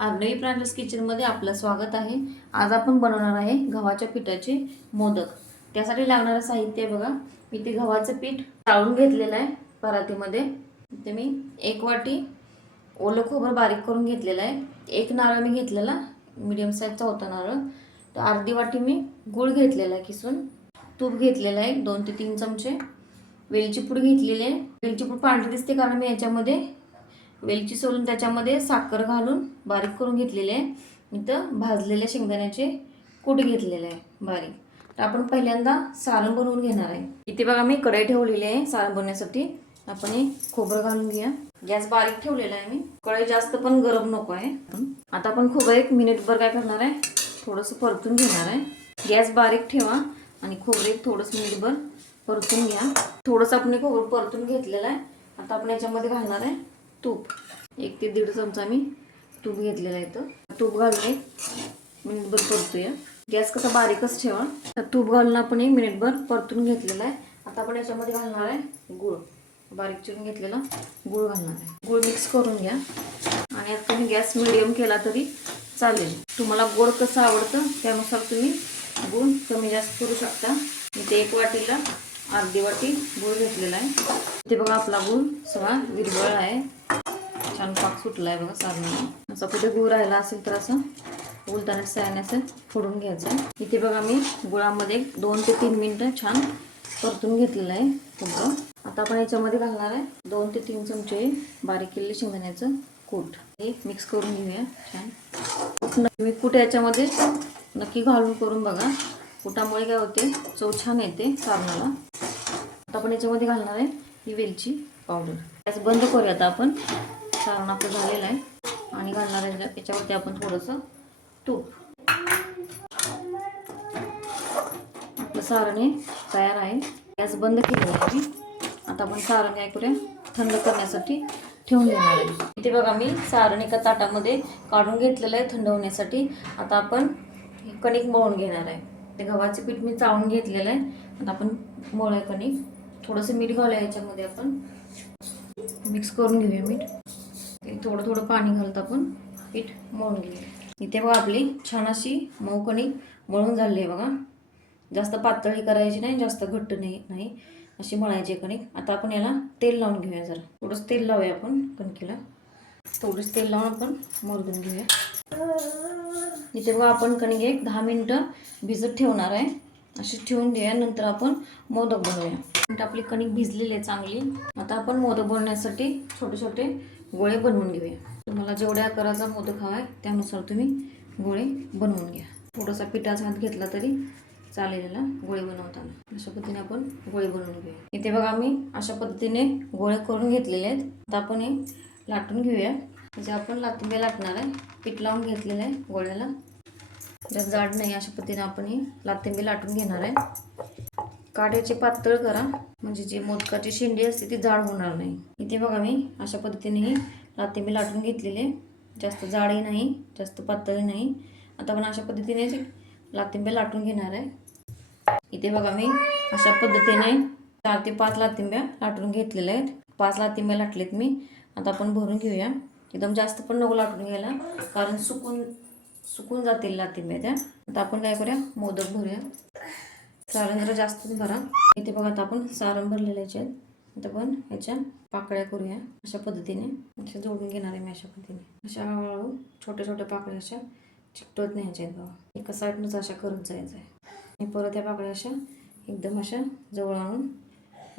अर्णवी प्रांजस किचनमध्ये आपलं स्वागत आहे। आज आपण बनवणार आहे गव्हाच्या पिठाचे मोदक। त्यासाठी लागणारे साहित्य बघा, इथे गव्हाचं पीठ चाळून घेतलेलं आहे परातीमध्ये। इथे मी 1 वाटी ओलं खोबरं बारीक करून घेतलेलं आहे। 1 नारळ मी घेतलेला, मीडियम साईजचा होता नारळ। तर अर्धी वाटी मी गूळ घेतलेला आहे किसून। तूप घेतलेलं आहे 2 ते 3 चमचे। वेलची पूड घेतलेली आहे। वेलची पूड पांढरी दिसते कारण मी याच्यामध्ये वेलची सोलून त्याच्यामध्ये साखर घालून बारीक करून घेतलेले आहे। इथं भाजलेले शेंगदाण्याचे कूट घेतलेले आहे बारीक। तर आपण पहिल्यांदा सारण बनवून घेणार आहे। इथे बघा मी कढई ठेवलेली आहे सारण बनवण्यासाठी। आपण हे खोबरं घालून घेऊया। गॅस बारीक ठेवलेला आहे मी, कढई जास्त पण गरम नको आहे। आता आपण खोबरं 1 मिनिटभर काय करणार आहे, थोडंसं परतून घेणार आहे। गॅस बारीक ठेवा आणि खोबरं थोडंसं मिनिटभर परतून घ्या। थोडंसं आपण खोबरं परतून घेतलेलं आहे। आता आपण याच्यामध्ये घालणार आहे तूप। 1 ते 1.5 चमचा मी तूप घेतलेला आहे। तर तूप घालून 1 मिनिटभर परतूया। गॅस कसा बारीकच ठेवा। तर तूप घालून आपण 1 मिनिटभर परतून घेतलेला आहे। आता आपण याच्यामध्ये घालणार आहे गूळ, बारीक चिरून घेतलेला गूळ घालणार आहे। गूळ मिक्स करून घ्या आणि आता तुम्ही गॅस मिडियम केला तरी चालेल। तुम्हाला गोड कसं आवडतं त्यानुसार तुम्ही गूळ कमी जास्त करू शकता। इथे 1 वाटीला अर्धी वाटी गूळ घेतलेला आहे। इथे बघा आपला गूळ सगळा विरघळला आहे, छान पाक सुटला आहे बघा सारणाला। असं कुठे गूळ राहिला असेल तर असं उलटाने सायाने असं फोडून घ्यायचं। इथे बघा मी गुळामध्ये 2 ते 3 मिनिटं छान परतून घेतलेलं आहे खोबरं। आता आपण याच्यामध्ये घालणार आहे 2 ते 3 चमचे बारीक केलेले शेंगदाण्याचं कूट। हे मिक्स करून घेऊया छान। तुम्ही कूट याच्यामध्ये नक्की घालून करून बघा, कुटामुळे काय होते, चव छान येते सारणाला। आता आपण याच्यामध्ये घालणार आहे ही वेलची पावडर। गॅस बंद करूया आता आपण। सारण आपलं झालेलं आहे आणि घालणार आहे याच्यावरती आपण थोडंसं तूप। आपलं सारण हे तयार आहे। गॅस बंद केलेला आहे। आता आपण सारण काय करूया, थंड करण्यासाठी ठेवून देणार आहे। इथे बघा मी सारण एका ताटामध्ये काढून घेतलेलं आहे थंड होण्यासाठी। आता आपण कणिक मळून घेणार आहे। ते गव्हाचे पीठ मी चाळून घेतलेलं आहे। आता आपण मळूया कणिक। थोडंसं मीठ घालूया याच्यामध्ये, आपण मिक्स करून घेऊया मीठ। थोडं थोडं पाणी घालत आपण पीठ मळून घेऊया। इथे बघा आपली छान अशी मऊ कणिक मळून झाली आहे बघा। जास्त पातळी करायची नाही, जास्त घट्ट नाही, अशी मळायची कणिक। आता आपण याला तेल लावून घेऊया। जरा थोडंसं तेल लावूया आपण कणकेला। थोडंसं तेल लावून आपण मळून घेऊया। इथे बघा आपण कणिक 10 मिनिटं भिजत ठेवणार आहे। अशी ठेवून देऊया, नंतर आपण मोदक बनवूया। आपली कणिक भिजलेली आहे चांगली। आता आपण मोदक बनवण्यासाठी छोटे छोटे गोळे बनवून घेऊया। तुम्हाला जेवढ्या आकाराचा मोदक हवा आहे त्यानुसार तुम्ही गोळे बनवून घ्या। थोडासा पिठाचा हात घेतला तरी चालेल गोळे बनवताना। अशा पद्धतीने आपण गोळे बनवून घेऊया। इथे बघा मी अशा पद्धतीने गोळे करून घेतलेले आहेत। आता आपण हे लाटून घेऊया। जे आपण लाटून लाटणार आहे, पीठ लावून घेतलेलं आहे गोळ्याला, जास्त जाड नाही। अशा पद्धतीने आपण ही लाटिंबी लाटून घेणार आहे। काढ्याचे पातळ करा, म्हणजे जी मोदकाची शेंडी असते ती जाड होणार नाही। इथे बघा मी अशा पद्धतीने ही लाटिंबी लाटून घेतलेले, जास्त जाडही नाही जास्त पातळही नाही। आता आपण अशा पद्धतीने लाटिंबी लाटून घेणार आहे। इथे बघा मी अशा पद्धतीने 4 ते 5 लाटिंब्या लाटून घेतलेल्या आहेत। 5 लाटिंब्या लाटलेत मी। आता आपण भरून घेऊया। एकदम जास्त पण नको लाटून घ्यायला, कारण सुकून जातील लाटिंब्या त्या। आता आपण काय करूया, मोदक भरूया। सारण जरा जास्त भरा। इथे बघा आता आपण सारण भरलेले आहेत। आता आपण ह्याच्या पाकळ्या करूया अशा पद्धतीने। अशा जोडून घेणार आहे मी अशा पद्धतीने। अशा हळूहळू छोट्या छोट्या पाकळ्या अशा चिकटवत न्यायच्या आहेत बघा। एका साईडनंच अशा करत जायचं आहे। आणि परत या पाकळ्या अशा एकदम अशा जवळ आणून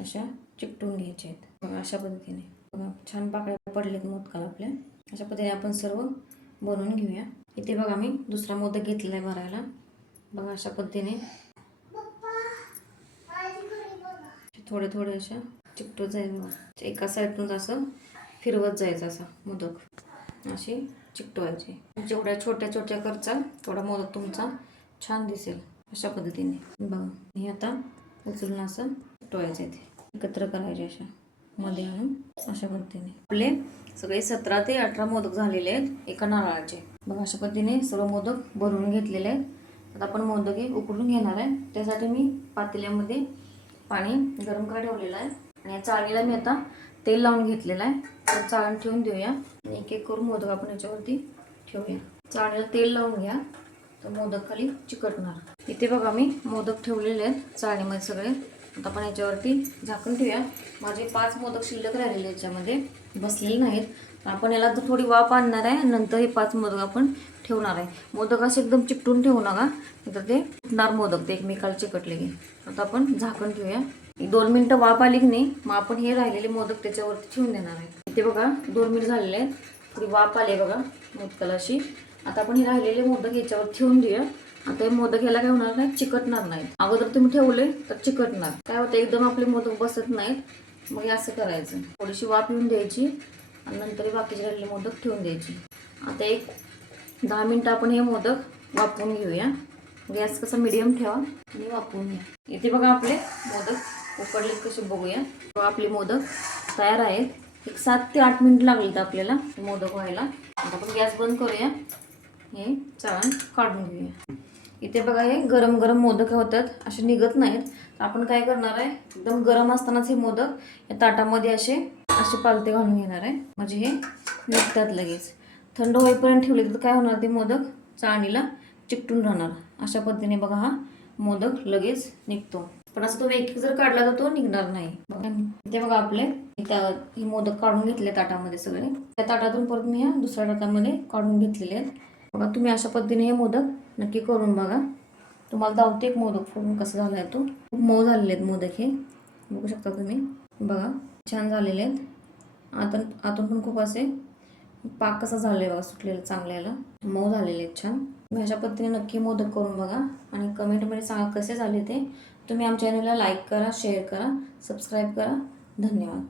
अशा चिकटवून घ्यायच्या आहेत बघा। अशा पद्धतीने बघा छान पाकळ्या पडलेत मोदकाला आपल्या। अशा पद्धतीने आपण सर्व बनवून घेऊया। इथे बघा मी दुसरा मोदक घेतलेला आहे भरायला बघा। अशा पद्धतीने थोडे थोडे अशा चिकटवत जायचं बघा। एका साईडून असं फिरवत जायचं असा मोदक असे चिकटवायचे। जेवढ्या छोट्या छोट्या करचाल तेवढा मोदक तुमचा छान दिसेल। अशा पद्धतीने बघा हे आता उचलून असं चिकटवायचं आहे, एकत्र करायचे अशा मध्ये आणून अशा पद्धतीने। आपले सगळे 17 ते 18 मोदक झालेले आहेत एका नारळाचे बघा। अशा पद्धतीने सर्व मोदक बनवून घेतलेले आहेत। आता आपण मोदक हे उकडून घेणार आहे। त्यासाठी मी पातेल्यामध्ये पाणी गरम करायला ठेवलेलं आहे आणि या चाळणीला मी आता तेल लावून घेतलेलं आहे। तर चाळण ठेवून देऊया। एक एक करून मोदक आपण याच्यावरती ठेवूया. चाळणीला तेल लावून घ्या तर मोदक खाली चिकटणार. इथे बघा मी मोदक ठेवलेले आहेत चाळणीमध्ये सगळे. आता आपण याच्यावरती झाकण ठेवूया. माझे 5 मोदक शिल्लक राहिलेले याच्यामध्ये बसलेले नाहीत. आपण याला तर थोडी वाफ आणणार आहे, नंतर हे 5 मोदक आपण ठेवणार आहे. मोदक असे एकदम चिकटून ठेवू नका, तर ते फुटणार मोदक, ते एकमेकाला चिकटले की. आता आपण झाकण ठेवूया. 2 मिनिटं वाफ आली की नाही, मग आपण हे राहिलेले मोदक त्याच्यावरती ठेवून देणार आहे. इथे बघा 2 मिनिट झालेले आहेत. थोडी वाफ आली बघा मोदकाला अशी. आता आपण हे राहिलेले मोदक याच्यावर ठेवून देऊया. आता हे मोदक याला काय होणार नाही, चिकटणार नाहीत. अगोदर तुम्ही ठेवले तर चिकटणार. काय होतं, एकदम आपले मोदक बसत नाहीत. मग हे असं करायचं, थोडीशी वाफ येऊन द्यायची आणि नंतर बाकीचे राहिलेले मोदक ठेवून द्यायचे. आता एक 10 मिनिटं आपण हे मोदक वाफवून घेऊया. गॅस कसा मीडियम ठेवा आणि वाफवून घ्या. इथे बघा आपले मोदक उकडले कसे बघूया. आपले मोदक तयार आहेत. एक 7 ते 8 मिनिट लागले तर आपल्याला मोदक व्हायला. आता आपण गॅस बंद करूया. हे चाळण काढून घेऊया. इथे बघा हे गरम गरम मोदक होतात, असे निघत नाहीत. आपण काय करणार आहे, एकदम गरम असतानाच हे मोदक या ताटामध्ये असे पालथे घालून घेणार आहे, म्हणजे हे निघतात लगेच. थंड होईपर्यंत ठेवले तर काय होणार, ते मोदक चाळणीला चिकटून राहणार. अशा पद्धतीने बघा हा मोदक लगेच निघतो. पण असं तो एक जर काढला तर तो निघणार नाही. इथे बघा आपले हे मोदक काढून घेतले ताटामध्ये सगळे. त्या ताटातून परत मी ह्या दुसऱ्या ताटामध्ये काढून घेतलेले आहेत. बघा तुम्ही अशा पद्धतीने हे मोदक नक्की करून बघा. तुम्हाला दावते एक मोदक फोडून कसं झालं आहे. तो खूप मऊ झालेले आहेत मोदक, हे बघू शकता तुम्ही. बघा छान झालेले आहेत. आतून पण खूप असे पाक कसा झाला आहे बघा, सुटलेलं चांगलं, याला मऊ झालेले आहेत छान. तुम्ही अशा पद्धतीने नक्की मोदक करून बघा आणि कमेंटमध्ये सांगा कसे झाले ते. तुम्ही आमच्या चॅनलला लाईक करा, शेअर करा, सबस्क्राईब करा. धन्यवाद.